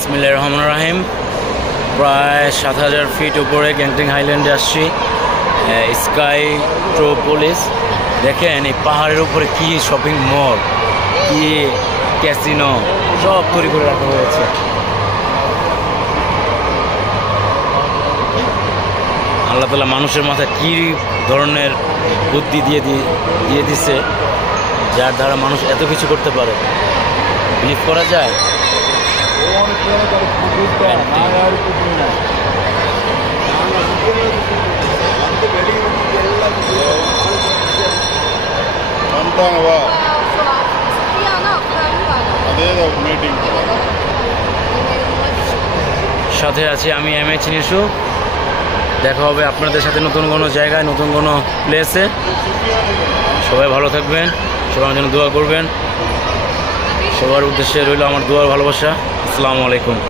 বিসমিল্লাহির রহমানির রহিম। প্রায় ৭,০০০ ফিট উপরে গ্যাংটক হাইল্যান্ডে আসছি। স্কাই ট্রোপোলিস দেখেন, এই পাহাড়ের উপরে কি শপিং মল, কি ক্যাসিনো সব তৈরি করে রাখা হয়েছে। আল্লাহ তাআলা মানুষের মাথায় কী ধরনের বুদ্ধি দিয়ে দিচ্ছে, যার দ্বারা মানুষ এত কিছু করতে পারে। বিলিভ করা যায়? সাথে আছি আমি MH নিশু। দেখা হবে আপনাদের সাথে নতুন কোনো জায়গায়, নতুন কোনো প্লেসে। সবাই ভালো থাকবেন, সবার জন্য দোয়া করবেন। সবার উদ্দেশ্যে রইল আমার দোয়ার ভালোবাসা। আসসালামু আলাইকুম।